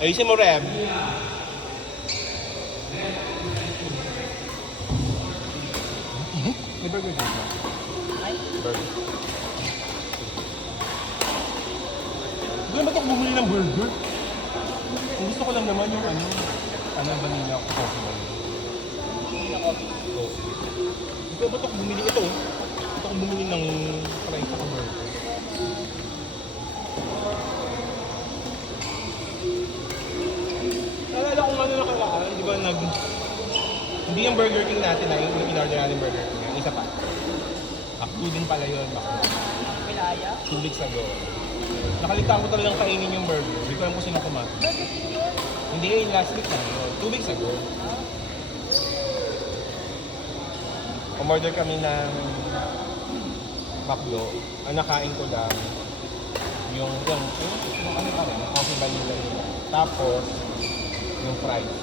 Ayusin mo, Reb. May burger dito. Ay, Burger. Gusto ba ito bumili ng burger? Ang gusto ko lang naman yung vanilla coffee ba? hindi na coffee. Oh. Ito ba ito bumili ito? Ito ko bumili ng fries sa burger. Naalala ko ano nakaraan, di ba hindi yung Burger King natin na yung in-order natin Burger King. Yung isa pa. Akto din pala yun. Pilaya. 2 weeks ago. Nakalimutan ko talagang kainin yung burger. Hindi ko alam kung sino kumain. Burger King yun. Hindi, last week na. 2 weeks ago. Umorder kami ng McDo. Ang nakain ko lang yung ano pa rin, coffee vanilla nila. Tapos, yung fries.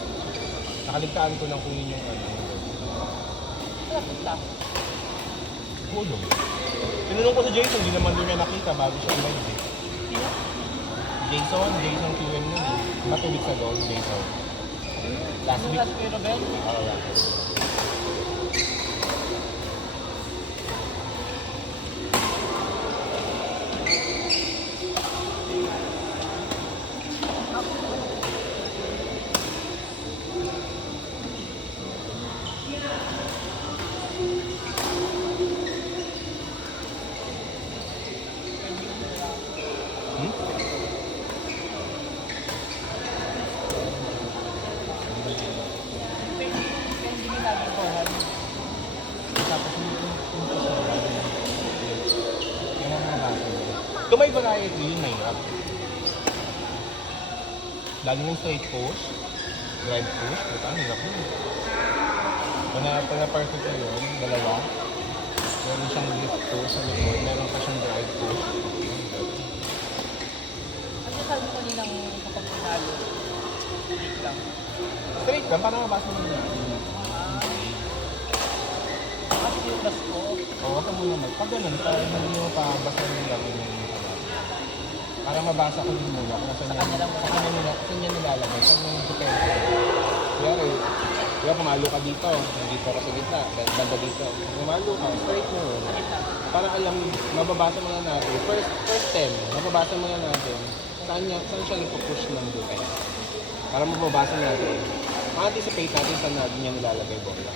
Nakaligtaan ko lang kunin yung Tapos lang. Hulog. Tinanong ko sa Jason, hindi naman doon niya nakita bago siya umalis eh. Sino? Jason QM nun eh. Ba 2 weeks ago, Jason. Last week. Last week, Robel? Oo, yeah. Kaya hindi natin kohan. Tapos yung sauce. Yung mga baso. Kung may variety, yun mahirap. Lalo ng straight push, drive push, diba? Hirap yun. Pag na-perfect na yun, dalawa. Meron siyang lift push sa likod, meron pa siyang drive push. Ano sabi ko nilang kapag pinalo? Straight lang. Straight lang, para mabasa mo yun. Kasi yung gas ko, O, wag ka muna pag ganun, para hindi mo pa basa yung lagay mo yung para mabasa ko din muna kung saan Sa kanya lang muna. sa kanya nila, saan niya nilalagay, saan yung depende. Kaya pumalo ka dito, dito ka sa gitna, banda dito. Pumalo ka, straight mo. straight lang. Para alam, mababasa muna natin. First 10, mababasa muna natin saan siya nagpo-push ng dupe. Para mababasa natin. Ma-anticipate natin saan natin niya nilalagay bola.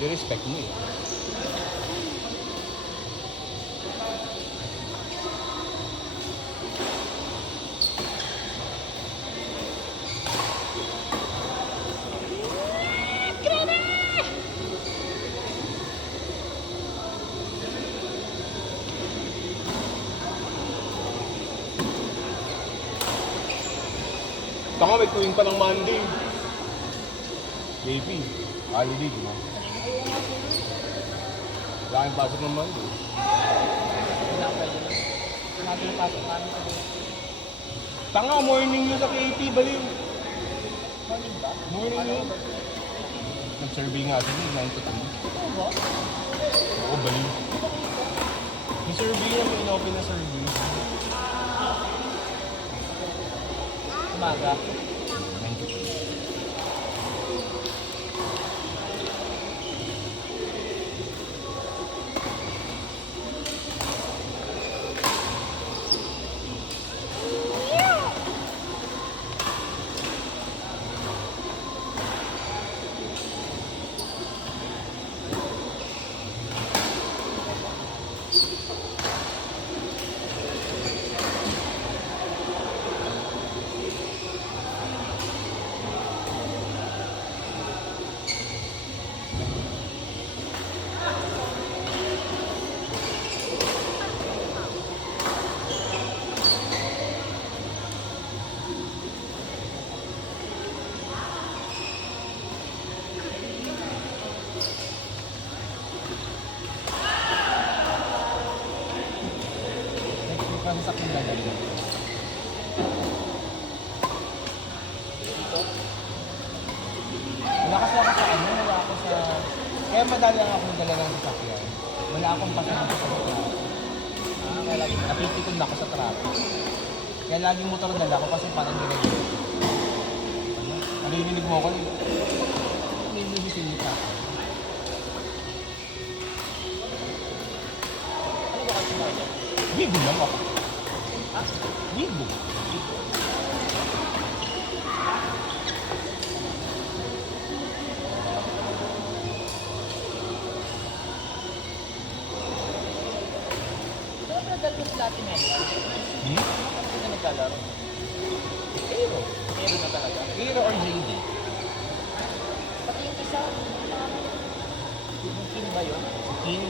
I-respect mo eh. Taka, may tuwing pa ng Monday. Baby, holiday, di ba? Wala kang pasok ng Monday. Wala pwede lang. Sabi ng pasok namin sa day. Tanga, morning yun sa KT, baliw. Morning ba? Morning yun. Nag-survey nga sila, 9 to 3. Oo ba? Oo, baliw. Yung survey na, may in-open na survey. Umaga. 9 to 3. sa sasakyan dadali. Wala kasi ako sa ano, wala ako sa... Kaya madali lang ako nagdala ng sasakyan. Wala akong pasangan sa traffic. Kaya laging napipikon na ako sa traffic. Kaya laging motor dala ko kasi parang nilagay. Naririnig mo ako. Nililisin ka. Ano ba kasi kaya? Bigo lang ako. Ha? Bigo. Ano ba naglalaro sa lahat niya? Hindi na naglalaro. Hero. Meron na talaga. Hero or JD? Pati yung isa, yung Kim ba yun? King.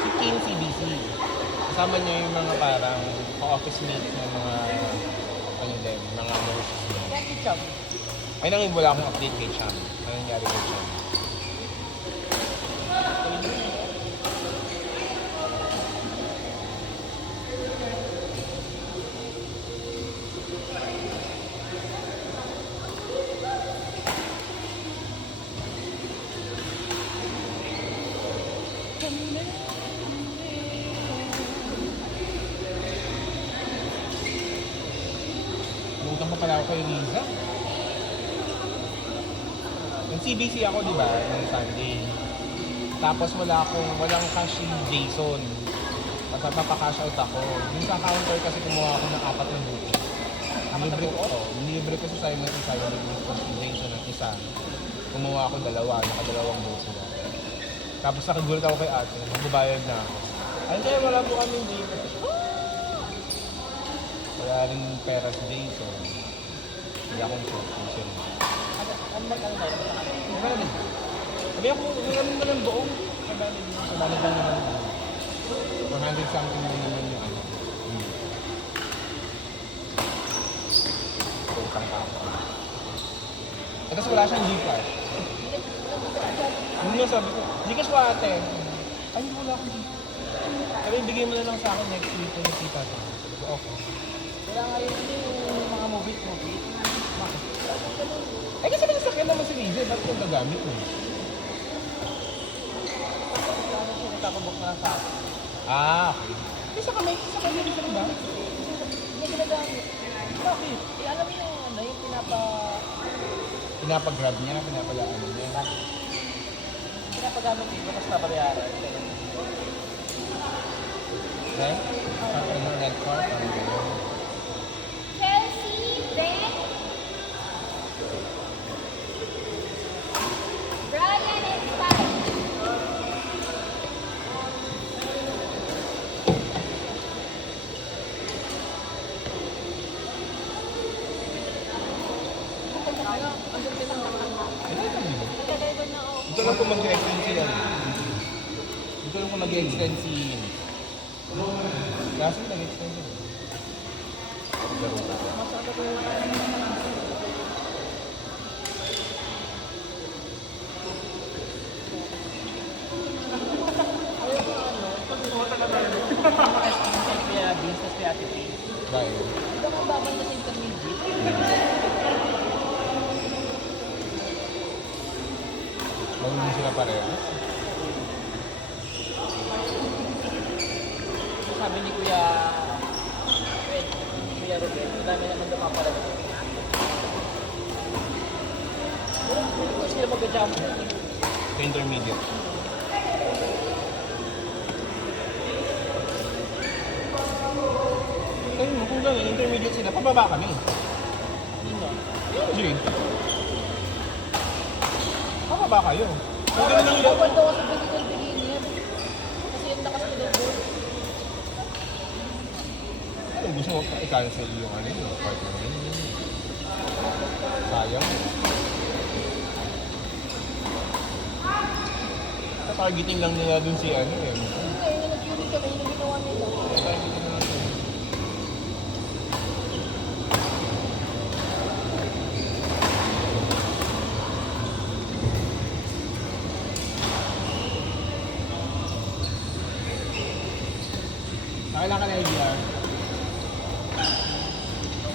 Si King CBC. Kasama niya yung mga parang ka-office mates ng mga ano din, mga nurses din. Kaya si Chum. Ay nang wala akong update kay Cham. Ano nangyari kay Cham? Nutang pa pala ako kay Riza. Yung CBC ako, di ba? Ng Sunday. Tapos walang cash si Jason. Tapos papakash out ako. Yung sa counter kasi kumuha ako ng 4 na buti. Nilibre ko sa Simon and Simon with si Jason ng isa. Kumuha ako 2, nakadalawang buti sila. Tapos nakagulat ako kay ate, magbabayad na ako. Ay, kaya wala po kami dito. Wala rin pera si Jason. Hindi akong sure kung sino. Ano ba tayo tayo? Valid. Sabi ako, ganun na lang buong. Valid lang naman. 100 something lang naman yung ano. Utang pa ako. Eh, kasi wala siyang Gcash. Yun nga sabi ko, Gcash ba ate? Ay, hindi wala akong Gcash. Sabi, bigay mo na lang sa akin next week yung kita ko. Sabi ko, okay. Wala nga yung mga movies. Bakit? Eh, kasi may sasakyan naman si Rize, ba't yung gagamit mo? Ano siya nagkakabok na lang sa akin? Ah, okay. Eh, sa kamay rin sa iba? Hindi niya ginagamit. Bakit? Eh, alam mo yung Pinapag-grab niya, pinapalaan niya. pinapagamit dito, mas nababayaran. Right? Ano, red car, parang gano'n. Chelsea, Ben, Brian, and Spike. Dito lang po mag-extend si ano. Dito lang po mag-extend si... Kaso nag-extend siya. Laro ka. Kaya business kaya ate Pay. Dahil. Ito kung babang na sa intermediate. Marunong sila pareho. Sabi ni Kuya Ruben, madami naman daw papalaga. Pero hindi ko sila mag-jump. Sa intermediate. Ayun mo, kung gano'n, intermediate sila, pababa kami. Nino. Ayun, Jay. Pababa kayo. Kung gano'n ang Bawal daw sa medical beginner. Kasi yung nakasunod doon. Kung gusto mo i-cancel yung ano yung partner mo. Sayang. Targeting lang nila dun si ano eh. Hindi nga, yung nag-unit kami, yung ginawa nila. Targeting lang nila. Nakailan ka na LDR?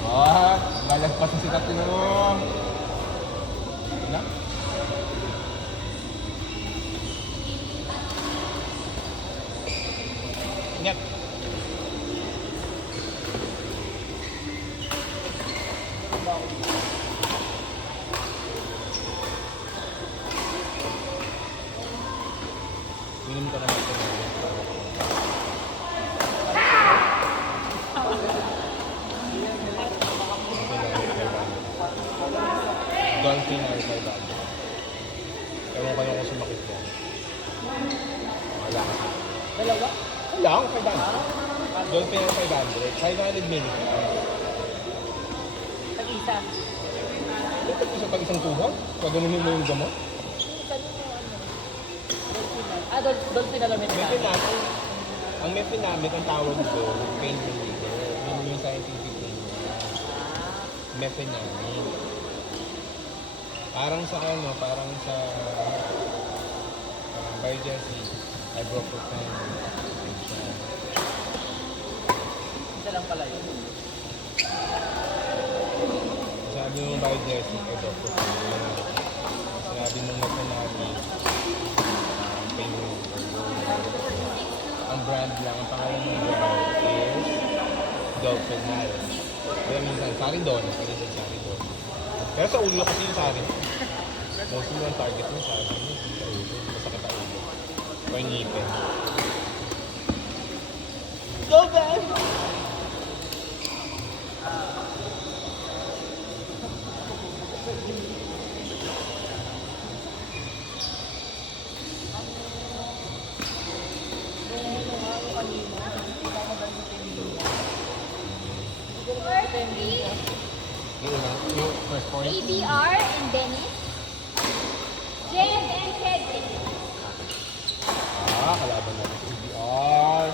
Oh, malagpas na si Tatino. Ilan? Ingat. Minum ka naman ito. Dolphin or 500. Ewan ko yung kung sumakit yan. Wala ka. Dalawa? Lang, 500. Dolphin or 500. 500 ml. Tag-isa. Ito isa pag isang tuhod. Paganunin mo yung gamot. Dolphin na namin Mefenamic. Ang mefenamic ang tawag doon, pain reliever. Yun yung scientific name. Mefenamic. Parang sa ano, parang sa Biogesic, ibuprofen. Isa lang pala yun. Sabi mo Biogesic, ibuprofen. Sabi mo Mefenamic, pain reliever. Ang brand lang, ang pangalan ng brand is Dolphinal. Kaya minsan, Saridon. Minsan Saridon. Pero sa ulo kasi yung Saridon. Mostly yung target mo sa ulo. Masakit ang ulo. O yung ngipin. So bad! Yung first point. ABR and Dennis. James and Cedric. Kalaban natin si BR.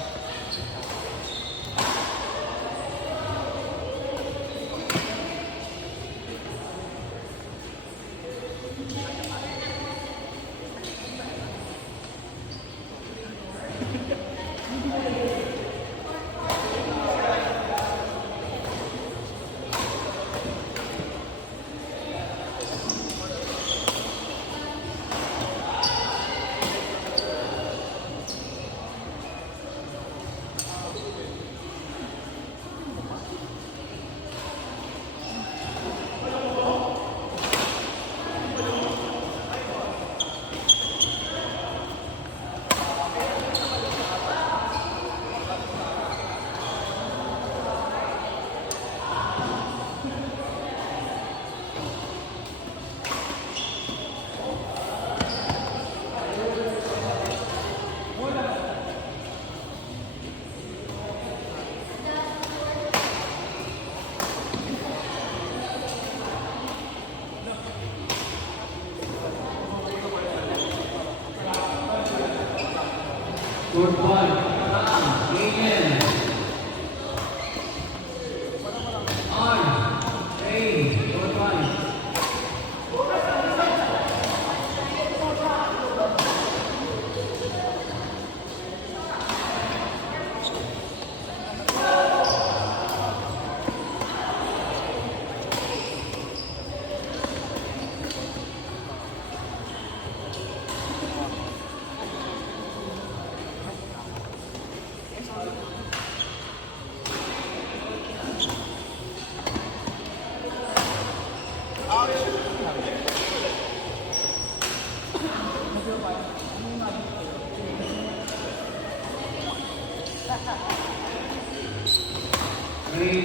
Three,